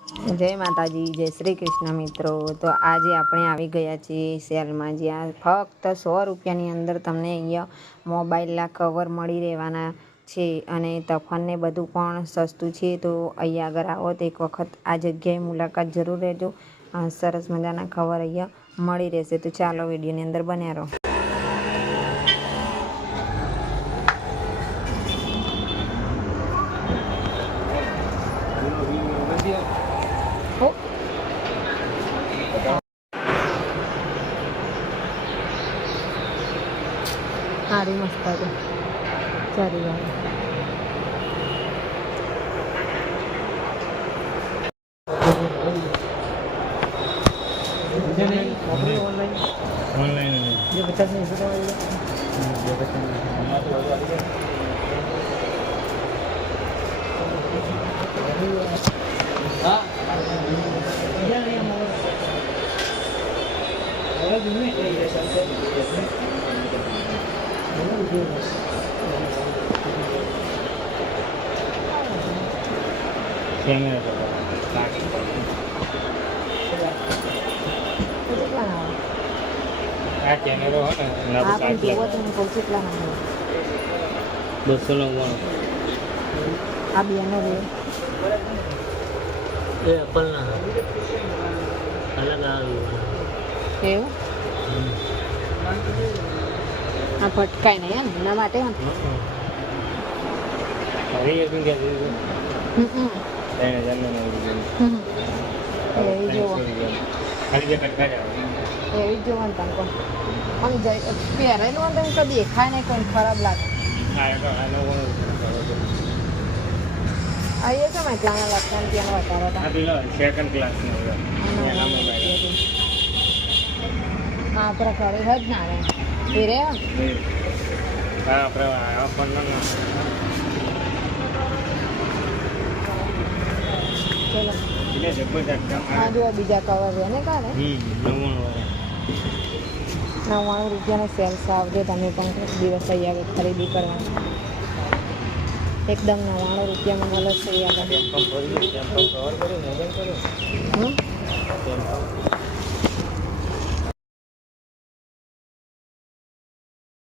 જય માતાજી, જય શ્રી કૃષ્ણ મિત્રો. તો આજે આપણે આવી ગયા છીએ સેલમાં, જ્યાં ફક્ત 100 રૂપિયાની અંદર તમને અહીંયા મોબાઈલના કવર મળી રહેવાના છે અને તફાનને બધું પણ સસ્તું છે. તો અહીંયા આગળ આવો તો એક વખત આ જગ્યાએ મુલાકાત જરૂર લેજો. સરસ મજાના કવર અહીંયા મળી રહેશે. તો ચાલો વિડીયોની અંદર બન્યા રહો. સારી મસ્ત હતું. સારી વાત. ऑनलाइन ये 50 नहीं होता ये 50 हां ये नहीं આ કેમેરો હે ને ના બતાવી આ તમે કહું કેટલા ના 299 આ બેનો રે એ અપલના અલગ આવ્યું એવું આ ફટકાય નહીં એમ એના માટે અરે એ પણ ગયા એને જન્મ એવી જોવો ખાલી જે ફટકા જાવ એવી જ જોવાનું તમકો આમ પહેરેલું હોય તો દેખાય નહીં કોઈ ખરાબ લાગે. અહીંયા છે મેં ત્યાં લખવાનું ત્યાં વધારો હતા. સેકન્ડ ક્લાસ હા આપણા ઘરે જ ના રે એ રે ચલો હા જો બીજા કવર છે ને કાલે 99 રૂપિયાનો સેલ્સ આવજો. તમે પણ કોઈ દિવસ અહીંયા ખરીદી કરવાની એકદમ 99 રૂપિયામાં મળે છે.